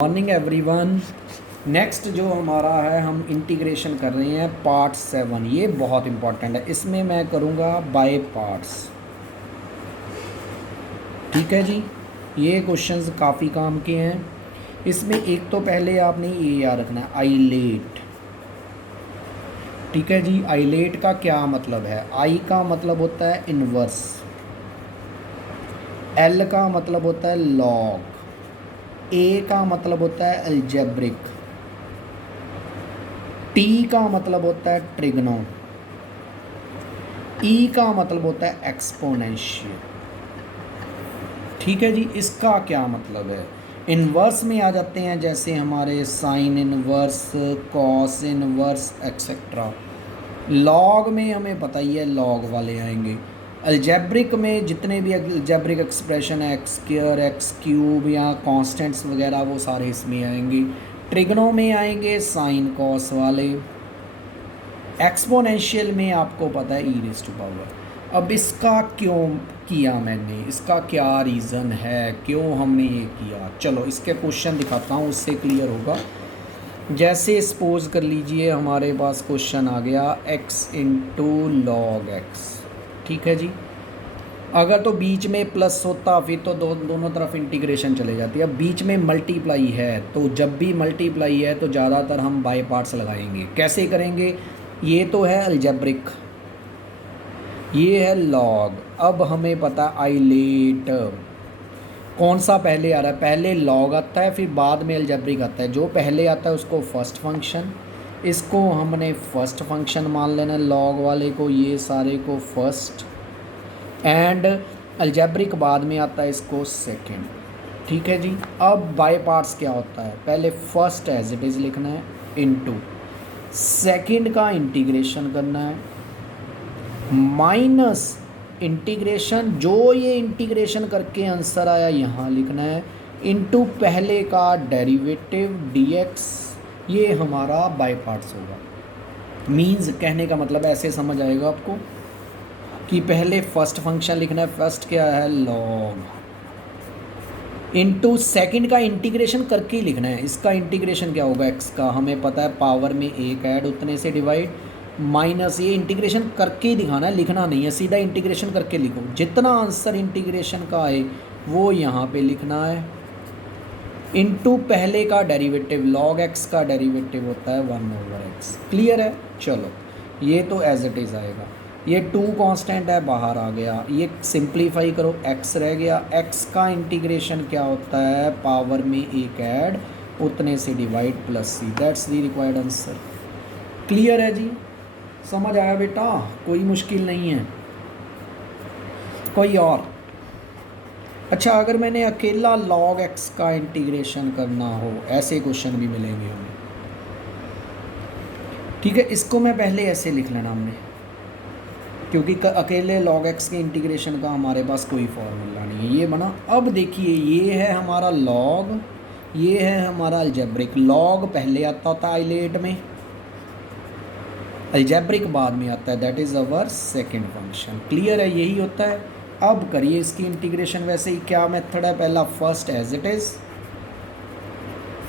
Morning everyone. Next जो हमारा है हम इंटीग्रेशन कर रहे हैं पार्ट 7। ये बहुत इंपॉर्टेंट है, इसमें मैं करूँगा बाय पार्ट्स। ठीक है जी, ये क्वेश्चंस काफ़ी काम के हैं। इसमें एक तो पहले आपने ये याद रखना है आइलेट। ठीक है जी, आइलेट का क्या मतलब है? आई का मतलब होता है इनवर्स, एल का मतलब होता है लॉग, ए का मतलब होता है अलजेब्रिक, टी का मतलब होता है ट्रिग्नो, ई का मतलब होता है एक्सपोनेंशियल। ठीक है जी, इसका क्या मतलब है? इनवर्स में आ जाते हैं जैसे हमारे sine inverse, cos inverse etcetera. Log में हमें पता ही है लॉग वाले आएंगे। अलजेब्रिक में जितने भी अलजेब्रिक एक्सप्रेशन है एक्स स्क्वायर, एक्स क्यूब या कॉन्स्टेंट्स वगैरह वो सारे इसमें आएंगे। ट्रिग्नो में आएंगे साइन कॉस वाले। एक्सपोनेंशियल में आपको पता है ई रेज़ टू पावर। अब इसका क्यों किया मैंने, इसका क्या रीज़न है, क्यों हमने ये किया? चलो इसके क्वेश्चन दिखाता हूँ, उससे क्लियर होगा। जैसे सपोज कर लीजिए हमारे पास क्वेश्चन आ गया x इंटू लॉग एक्स। ठीक है जी, अगर तो बीच में प्लस होता फिर तो दोनों तरफ इंटीग्रेशन चले जाती है। अब बीच में मल्टीप्लाई है तो जब भी मल्टीप्लाई है तो ज़्यादातर हम बाय पार्ट्स लगाएंगे। कैसे करेंगे? ये तो है अलजेब्रिक, ये है लॉग। अब हमें पता आइलेट कौन सा पहले आ रहा है। पहले लॉग आता है फिर बाद में अलजेब्रिक आता है। जो पहले आता है उसको फर्स्ट फंक्शन, इसको हमने फर्स्ट फंक्शन मान लेना, लॉग वाले को, ये सारे को फर्स्ट, एंड अलजेब्रिक बाद में आता है, इसको सेकंड। ठीक है जी, अब बाय पार्ट्स क्या होता है? पहले फर्स्ट एज इट इज़ लिखना है इनटू सेकंड का इंटीग्रेशन करना है माइनस इंटीग्रेशन, जो ये इंटीग्रेशन करके आंसर आया यहाँ लिखना है, इनटू पहले का डेरिवेटिव dx। ये हमारा बाय पार्ट्स होगा। मींस कहने का मतलब ऐसे समझ आएगा आपको कि पहले फर्स्ट फंक्शन लिखना है, फर्स्ट क्या है लॉग, इनटू सेकंड का इंटीग्रेशन करके ही लिखना है। इसका इंटीग्रेशन क्या होगा? x का हमें पता है पावर में एक ऐड उतने से डिवाइड, माइनस ये इंटीग्रेशन करके ही दिखाना है, लिखना नहीं है, सीधा इंटीग्रेशन करके लिखो। जितना आंसर इंटीग्रेशन का आए वो यहाँ पे लिखना है, इनटू पहले का डेरिवेटिव, लॉग एक्स का डेरिवेटिव होता है 1/x। क्लियर है? चलो ये तो एज इट इज़ आएगा। ये 2 कांस्टेंट है, बाहर आ गया, ये सिंप्लीफाई करो, x रह गया। x का इंटीग्रेशन क्या होता है? पावर में एक ऐड उतने से divide plus C, that's the required answer. Clear है जी? समझ आया बेटा? कोई मुश्किल नहीं है। कोई और? अच्छा, अगर मैंने अकेला log x का इंटीग्रेशन करना हो, ऐसे क्वेश्चन भी मिलेंगे हमें। ठीक है, इसको मैं पहले ऐसे लिख लेना हमने, क्योंकि अकेले log x के इंटीग्रेशन का हमारे पास कोई फॉर्मूला नहीं है। ये बना। अब देखिए ये है हमारा log, ये है हमारा अलजेब्रिक। log पहले आता था आइलेट में, अलजेब्रिक बाद में आता है, that is our second function. Clear है? यही होता है। अब करिए इसकी इंटीग्रेशन। वैसे ही क्या मेथड है? पहला first as it is,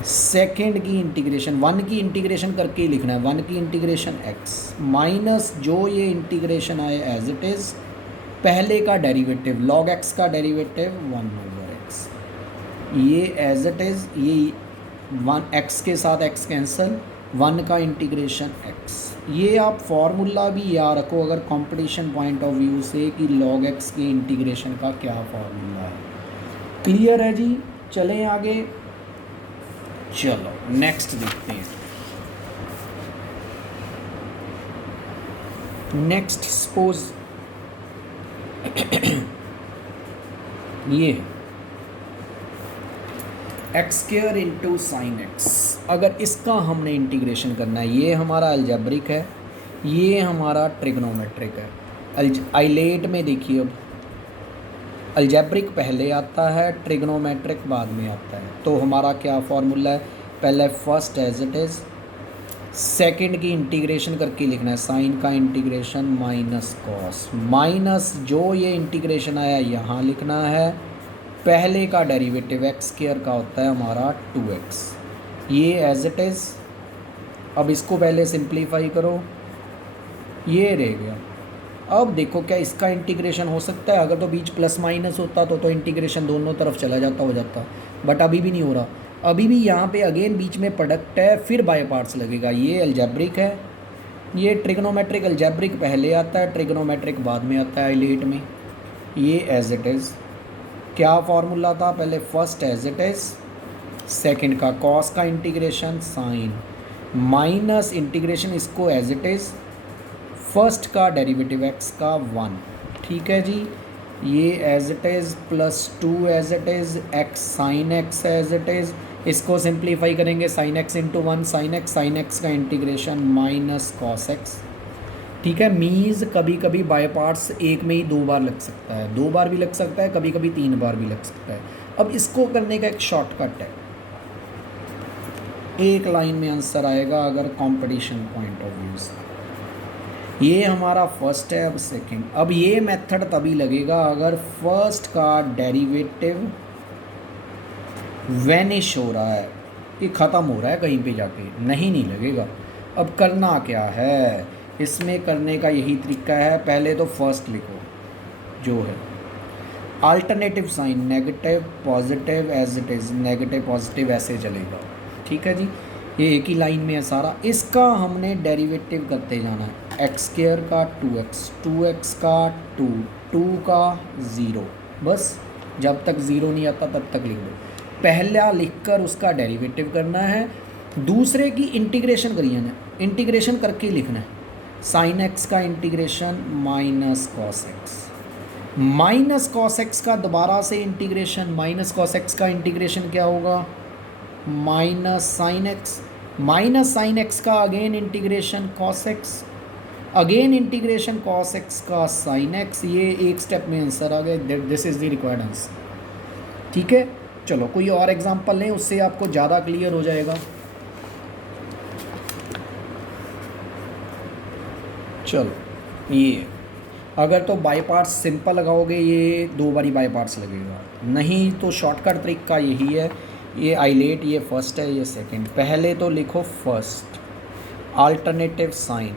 second की इंटीग्रेशन, 1 की इंटीग्रेशन करके ही लिखना है, 1 की इंटीग्रेशन x माइनस जो ये इंटीग्रेशन आए एज इट इज़, पहले का डेरिवेटिव log x का डेरिवेटिव 1/x, ये एज इट इज़, ये 1 x के साथ x कैंसिल, 1 का इंटीग्रेशन x। ये आप फॉर्मूला भी याद रखो अगर कंपटीशन पॉइंट ऑफ व्यू से कि log x के इंटीग्रेशन का क्या फॉर्मूला है। क्लियर है जी? चलें आगे। चलो नेक्स्ट देखते हैं। नेक्स्ट सपोज ये x square into sine x, अगर इसका हमने इंटीग्रेशन करना है, ये हमारा अलजेब्रिक है, ये हमारा ट्रिग्नोमेट्रिक है। आइलेट में देखिए अब अलजेब्रिक पहले आता है, ट्रिग्नोमेट्रिक बाद में आता है। तो हमारा क्या फॉर्मूला है? पहले first as it is, second की इंटीग्रेशन करके लिखना है, साइन का इंटीग्रेशन माइनस कॉस, माइनस जो ये इंटीग्रेशन आया यहाँ लिखना है, पहले का डेरिवेटिव एक्स स्क्वायर का होता है हमारा 2x, ये एज इट इज़। अब इसको पहले सिंप्लीफाई करो, ये रह गया। अब देखो क्या इसका इंटीग्रेशन हो सकता है? अगर तो बीच प्लस माइनस होता तो इंटीग्रेशन दोनों तरफ चला जाता, हो जाता, बट अभी भी नहीं हो रहा। अभी भी यहाँ पे अगेन बीच में प्रोडक्ट है, फिर बाय पार्ट्स लगेगा। ये अलजेब्रिक है, ये ट्रिग्नोमेट्रिक। अलजेब्रिक पहले आता है, ट्रिग्नोमेट्रिक बाद में आता है आइलेट में। ये एज इट इज़। क्या फार्मूला था पहले? First as it is, second का कॉस का इंटीग्रेशन साइन, माइनस इंटीग्रेशन इसको एज इट इज़, फर्स्ट का डेरिवेटिव एक्स का 1। ठीक है जी, ये as it is plus 2 as it is, x sine x as it is. इसको सिंप्लीफाई करेंगे, sine x into 1 sine x का इंटीग्रेशन माइनस कॉस एक्स। ठीक है, मीन्स कभी कभी बाय पार्ट्स एक में ही 2 बार लग सकता है, 2 बार भी लग सकता है, कभी कभी 3 बार भी लग सकता है। अब इसको करने का एक शॉर्टकट है, एक लाइन में आंसर आएगा अगर कंपटीशन पॉइंट ऑफ व्यू से। ये हमारा फर्स्ट है, अब सेकंड। अब ये मेथड तभी लगेगा अगर फर्स्ट का डेरिवेटिव वैनिश हो रहा है, ये ख़त्म हो रहा है कहीं पे जाके, नहीं लगेगा। अब करना क्या है इसमें? करने का यही तरीका है, पहले तो फर्स्ट लिखो जो है, alternative sign negative positive as it is, negative positive ऐसे चलेगा। ठीक है जी, ये एक ही लाइन में है सारा। इसका हमने डेरिवेटिव करते जाना है, एक्स स्क्वायर का 2x, 2x का 2, 2 का 0, बस जब तक 0 नहीं आता तब तक लिख दो। पहला लिखकर उसका डेरिवेटिव करना है, दूसरे की इंटीग्रेशन करिए ना, इंटीग्रेशन करके लिखना है। साइन एक्स का integration minus cos x, minus cos x का दोबारा से इंटीग्रेशन, माइनस कॉस एक्स का इंटीग्रेशन क्या होगा? माइनस साइन एक्स का again integration cos x, again integration cos x का साइन एक्स। ये एक स्टेप में आंसर आ गया, this is the required answer. ठीक है, चलो कोई और एग्जांपल लें, उससे आपको ज़्यादा क्लियर हो जाएगा। चलो ये अगर तो बाई पार्ट्स सिंपल लगाओगे ये 2 बारी बाई पार्ट्स लगेगा, नहीं तो शॉर्टकट तरीका यही है। ये आइलेट, ये फर्स्ट है, ये सेकंड। पहले तो लिखो फर्स्ट अल्टरनेटिव साइन,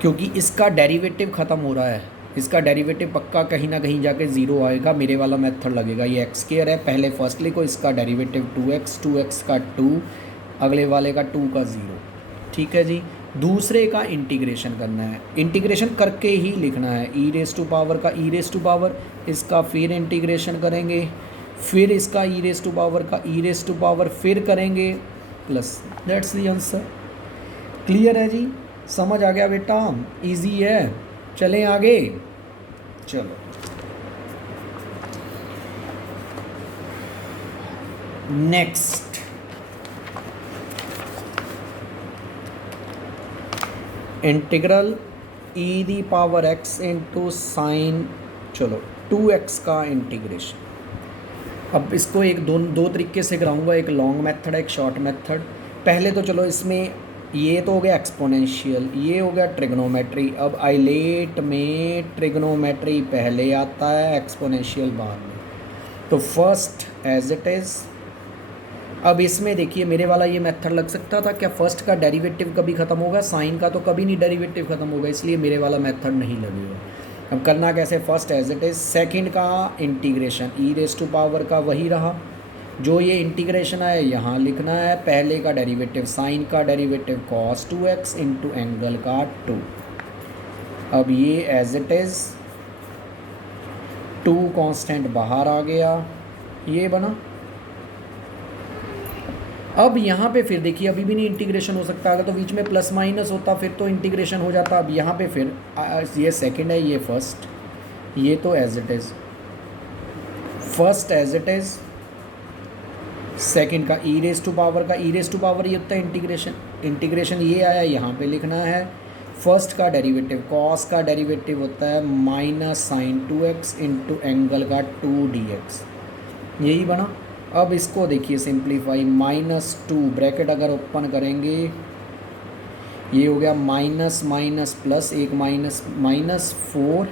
क्योंकि इसका डेरिवेटिव ख़त्म हो रहा है, इसका डेरिवेटिव पक्का कहीं ना कहीं जाके 0 आएगा, मेरे वाला मेथड लगेगा। ये एक्स स्क्वायर है, पहले फर्स्ट लिखो, इसका डेरिवेटिव 2x, 2x का 2, अगले वाले का 2 का 0। ठीक है जी, दूसरे का इंटीग्रेशन करना है, इंटीग्रेशन करके ही लिखना है। ई रेस टू पावर का ई रेस टू पावर, इसका फिर इंटीग्रेशन करेंगे, फिर इसका ई रेस टू पावर का ई रेस टू पावर, फिर करेंगे plus. That's the answer. Clear है जी, समझ आ गया बेटा, इजी है। चलें आगे, चलो next. Integral E the power x into sine, चलो 2x का इंटीग्रेशन। अब इसको एक दो तरीके से कराऊंगा, एक लॉन्ग मेथड है, एक शॉर्ट मेथड। पहले तो चलो इसमें ये तो हो गया एक्सपोनेंशियल, ये हो गया ट्रिग्नोमेट्री। अब आइलेट में ट्रिग्नोमेट्री पहले आता है, एक्सपोनेंशियल बाद में। तो फर्स्ट एज इट इज़। अब इसमें देखिए मेरे वाला ये मेथड लग सकता था क्या? फर्स्ट का डेरिवेटिव कभी ख़त्म होगा, साइन का तो कभी नहीं डेरिवेटिव ख़त्म होगा, इसलिए मेरे वाला मेथड नहीं लगेगा। अब करना कैसे? First as it is, second का integration e raise to power का वही रहा, जो ये इंटीग्रेशन है यहाँ लिखना है। पहले का डेरिवेटिव साइन का derivative cos 2x into angle का 2। अब ये एज इट इज़, 2 कांस्टेंट बाहर आ गया, ये बना। अब यहाँ पे फिर देखिए अभी भी नहीं इंटीग्रेशन हो सकता, अगर तो बीच में प्लस माइनस होता फिर तो इंटीग्रेशन हो जाता। अब यहाँ पे फिर ये सेकंड है, ये फर्स्ट, ये तो as it is, first as it is, second का ई रेस टू पावर का ई रेस टू पावर ये होता है इंटीग्रेशन, इंटीग्रेशन ये आया यहाँ पे लिखना है। फर्स्ट का डेरिवेटिव कॉस का डेरिवेटिव होता है minus sign 2x into angle का 2 dx, यही बना। अब इसको देखिए सिंप्लीफाई, -2 ब्रैकेट अगर ओपन करेंगे ये हो गया माइनस माइनस प्लस, एक माइनस -4,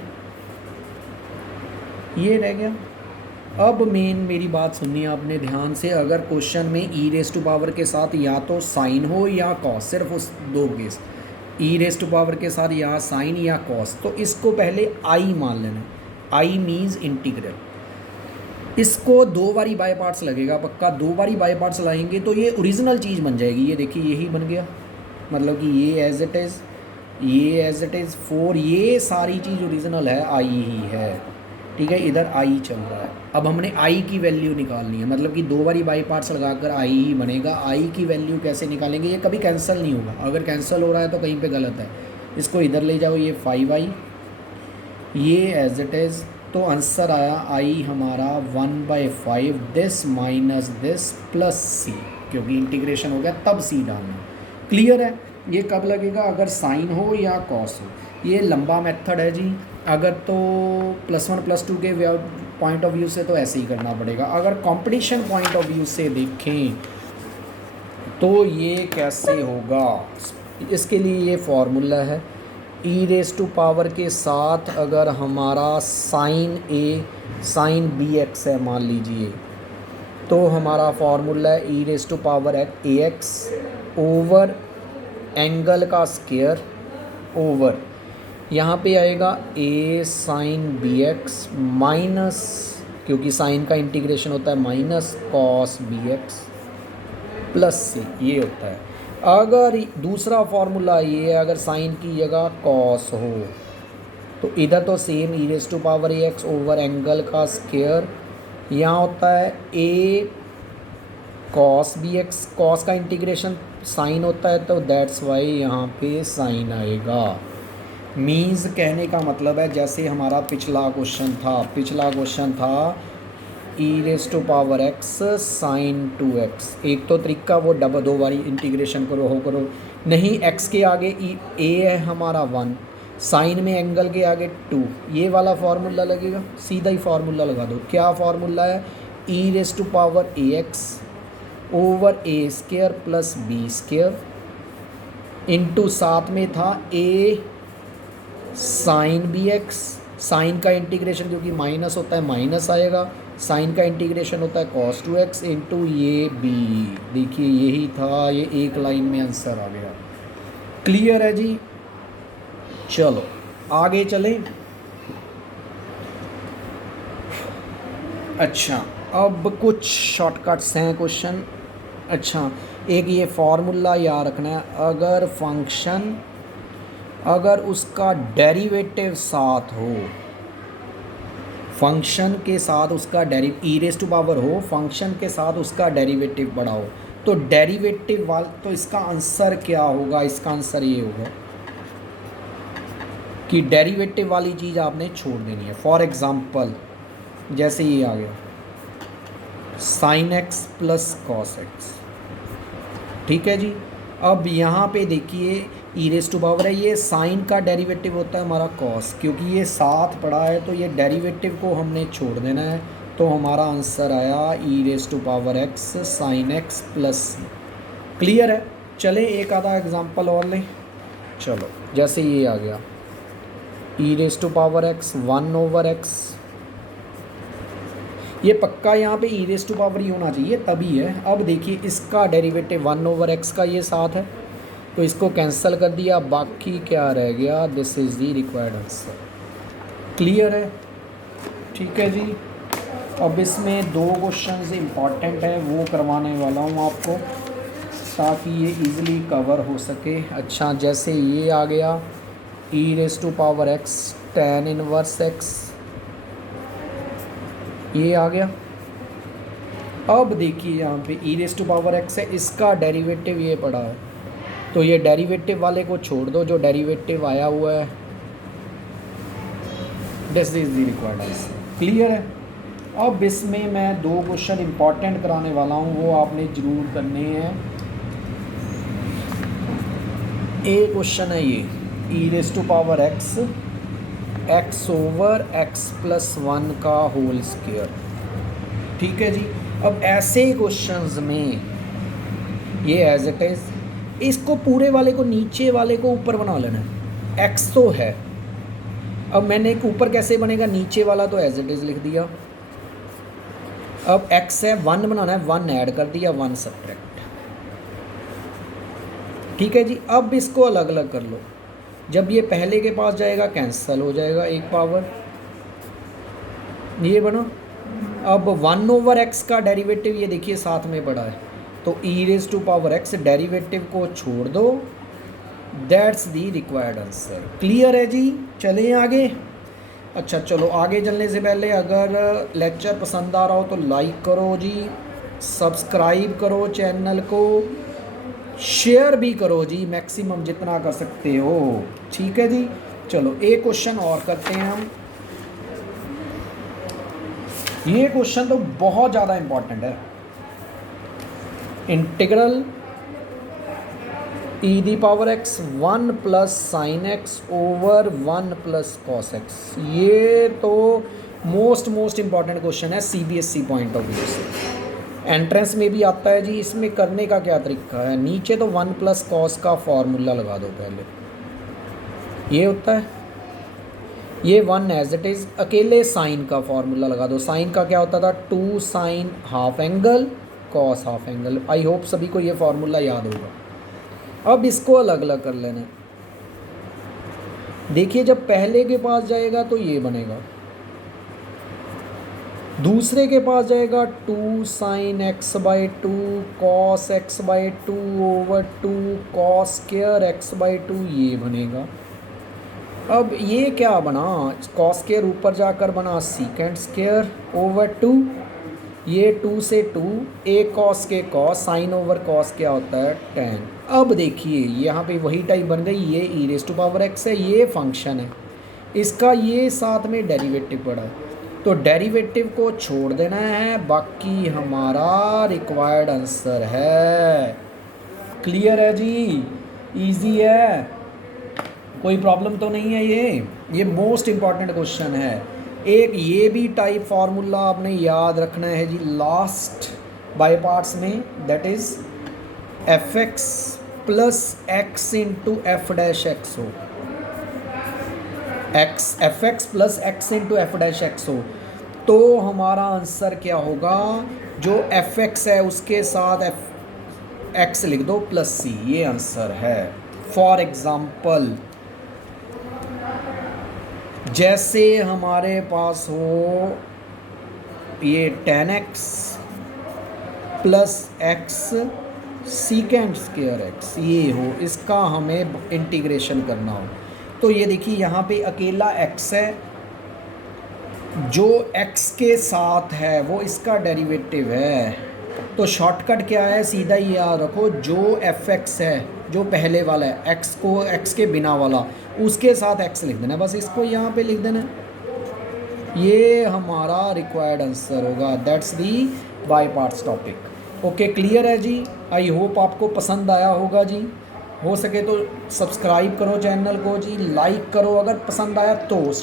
ये रह गया अब मेन मेरी बात सुननी है आपने ध्यान से। अगर क्वेश्चन में ई रेस टू पावर के साथ या तो साइन हो या कॉस, सिर्फ उस दो case, e raise to power के साथ या साइन या कॉस, तो इसको पहले आई मान लेना। I means integral. इसको दो बारी बाय पार्ट्स लगेगा पक्का, दो बारी बाय पार्ट्स लाएंगे तो ये ओरिजिनल चीज़ बन जाएगी। ये देखिए यही बन गया, मतलब कि ये एज इट इज़, ये एज इट इज़ फोर, ये सारी चीज़ ओरिजिनल है, आई ही है। ठीक है, इधर आई चल रहा है। अब हमने आई की वैल्यू निकालनी है, मतलब कि दो बारी बाई पार्ट्स लगाकर आई ही बनेगा। आई की वैल्यू कैसे निकालेंगे, ये कभी कैंसिल नहीं होगा। अगर कैंसिल हो रहा है तो कहीं पे गलत है। इसको इधर ले जाओ, ये 5i, ये एज इट इज़, तो आंसर आया आई हमारा 1/5 दिस माइनस दिस प्लस सी, क्योंकि इंटीग्रेशन हो गया तब सी डालना। क्लियर है। ये कब लगेगा, अगर साइन हो या कॉस हो। ये लंबा मेथड है जी। अगर तो +1 +2 के पॉइंट ऑफ व्यू से तो ऐसे ही करना पड़ेगा। अगर कंपटीशन पॉइंट ऑफ व्यू से देखें तो ये कैसे होगा, इसके लिए ये फॉर्मूला है। ई रेस टू पावर के साथ अगर हमारा sine a sine b x है मान लीजिए, तो हमारा फॉर्मूला है e raise to power a x over angle का स्क्वायर ओवर, यहाँ पे आएगा a sine b x minus, क्योंकि साइन का इंटीग्रेशन होता है, minus cos b x plus c, ये होता है। अगर दूसरा फॉर्मूला ये है, अगर साइन की जगह कॉस हो तो इधर तो same e raise to power a x over angle का स्क्वायर, यहाँ होता है a cos b x, cos का इंटीग्रेशन साइन होता है तो दैट्स वाई यहाँ पे साइन आएगा। मीन्स कहने का मतलब है जैसे हमारा पिछला क्वेश्चन था e raise to power x sine 2x, एक तो तरीका वो दो बारी इंटीग्रेशन करो नहीं, एक्स के आगे ए है हमारा 1, साइन में एंगल के आगे 2, ये वाला फार्मूला लगेगा, सीधा ही फार्मूला लगा दो। क्या फार्मूला है, e raise to power a x over a square plus b square into साथ में था a sine b x, sine का इंटीग्रेशन क्योंकि माइनस होता है माइनस आएगा, साइन का इंटीग्रेशन होता है cos 2x इंटू ये b। देखिए यही था, ये एक लाइन में आंसर आ गया। क्लियर है जी। चलो आगे चलें। अच्छा, अब कुछ शॉर्टकट्स हैं क्वेश्चन। अच्छा, एक ये फॉर्मूला याद रखना है, अगर फंक्शन अगर उसका डेरिवेटिव साथ हो, फंक्शन के साथ उसका ई रेस टू पावर हो, फंक्शन के साथ उसका डेरिवेटिव बड़ा हो, तो डेरिवेटिव वाल तो इसका आंसर क्या होगा, इसका आंसर ये होगा कि डेरिवेटिव वाली चीज़ आपने छोड़ देनी है। फॉर एग्ज़ाम्पल जैसे ये आ गया sign x plus cos x, ठीक है जी। अब यहाँ पे देखिए ई रेस टू पावर है, ये साइन का डेरिवेटिव होता है हमारा कॉस, क्योंकि ये साथ पड़ा है तो ये डेरिवेटिव को हमने छोड़ देना है, तो हमारा आंसर आया e raise to power x sine x plus c. Clear है। चले एक आधा एग्जांपल और लें। चलो जैसे ये आ गया e raise to power x 1 over x, ये पक्का यहाँ पे ई रेस टू पावर ही होना चाहिए तभी है। अब देखिए इसका डेरिवेटिव 1 ओवर एक्स का ये साथ है तो इसको कैंसिल कर दिया, बाकी क्या रह गया, this is the required answer. Clear है, ठीक है जी। अब इसमें 2 क्वेश्चंस इम्पॉर्टेंट है वो करवाने वाला हूँ आपको ताकि ये इजीली कवर हो सके। अच्छा, जैसे ये आ गया e raise to power x tan inverse x, ये आ गया। अब देखिए यहाँ पे e raise to power x है, इसका डेरिवेटिव ये पड़ा है तो ये डेरिवेटिव वाले को छोड़ दो, जो डेरिवेटिव आया हुआ है this is the required answer. Clear है। अब इसमें मैं 2 क्वेश्चन इंपॉर्टेंट कराने वाला हूँ, वो आपने ज़रूर करने हैं। एक क्वेश्चन है ये e raise to power x x over x plus 1 का होल स्क्वायर, ठीक है जी। अब ऐसे क्वेश्चंस में ये एज इट इज़, इसको पूरे वाले को नीचे वाले को ऊपर बना लेना है। एक्स तो है, अब मैंने एक ऊपर कैसे बनेगा, नीचे वाला तो एज इट इज़ लिख दिया, अब x है 1 बनाना है, 1 ऐड कर दिया, 1 सब्ट्रैक्ट। ठीक है जी। अब इसको अलग अलग कर लो, जब ये पहले के पास जाएगा कैंसिल हो जाएगा, एक पावर ये बना। अब 1/x का डेरिवेटिव ये देखिए साथ में पड़ा है, तो e⁻x डेरिवेटिव को छोड़ दो, that's the required answer. Clear है जी। चलें आगे। अच्छा चलो, आगे चलने से पहले अगर लेक्चर पसंद आ रहा हो तो लाइक करो जी, सब्सक्राइब करो चैनल को, शेयर भी करो जी, मैक्सिमम जितना कर सकते हो। ठीक है जी। चलो एक क्वेश्चन और करते हैं हम। ये क्वेश्चन तो बहुत ज़्यादा इम्पॉर्टेंट है। Integral e⁻x 1 + sin x over 1 + cos x, ये तो मोस्ट इम्पॉर्टेंट क्वेश्चन है CBSE पॉइंट ऑफ व्यू से। एंट्रेंस में भी आता है जी। इसमें करने का क्या तरीका है, नीचे तो 1 + cos का फॉर्मूला लगा दो पहले, ये होता है, ये 1 एज इट इज़, अकेले साइन का फॉर्मूला लगा दो। साइन का क्या होता था, 2 sin half angle cos half angle. I hope सभी को ये फॉर्मूला याद होगा। अब इसको अलग अलग कर लेना। देखिए जब पहले के पास जाएगा तो ये बनेगा, दूसरे के पास जाएगा 2 sin x/2 cos x/2 over 2 cos square x/2, ये बनेगा। अब ये क्या बना, cos स्क्वायर ऊपर जाकर बना secant स्क्वायर ओवर 2, ये 2 से 2, a cos के cos, साइन ओवर cos क्या होता है tan। अब देखिए यहाँ पे वही टाइप बन गई, ये e⁻x है, ये फंक्शन है, इसका ये साथ में डेरिवेटिव पड़ा है, तो डेरिवेटिव को छोड़ देना है, बाकी हमारा रिक्वायर्ड आंसर है। क्लियर है जी, इजी है, कोई प्रॉब्लम तो नहीं है। ये मोस्ट इम्पॉर्टेंट क्वेश्चन है। एक ये भी टाइप फार्मूला आपने याद रखना है जी लास्ट बाय पार्ट्स में, that is fx + x × f'(x) हो, fx + x × f'(x) हो, तो हमारा आंसर क्या होगा, जो fx है उसके साथ x लिख दो +c, ये आंसर है। फॉर एग्ज़ाम्पल जैसे हमारे पास हो ये tan x + x secant square x, ये हो, इसका हमें इंटीग्रेशन करना हो, तो ये देखिए यहाँ पे अकेला x है, जो x के साथ है वो इसका डेरिवेटिव है, तो शॉर्टकट क्या है, सीधा ही याद रखो, जो fx है जो पहले वाला है, x को x के बिना वाला, उसके साथ x लिख देना, बस इसको यहाँ पे लिख देना, ये हमारा रिक्वायर्ड आंसर होगा। That's the by parts topic. Okay clear है जी। आई होप आपको पसंद आया होगा जी। हो सके तो सब्सक्राइब करो चैनल को जी, लाइक करो अगर पसंद आया तो,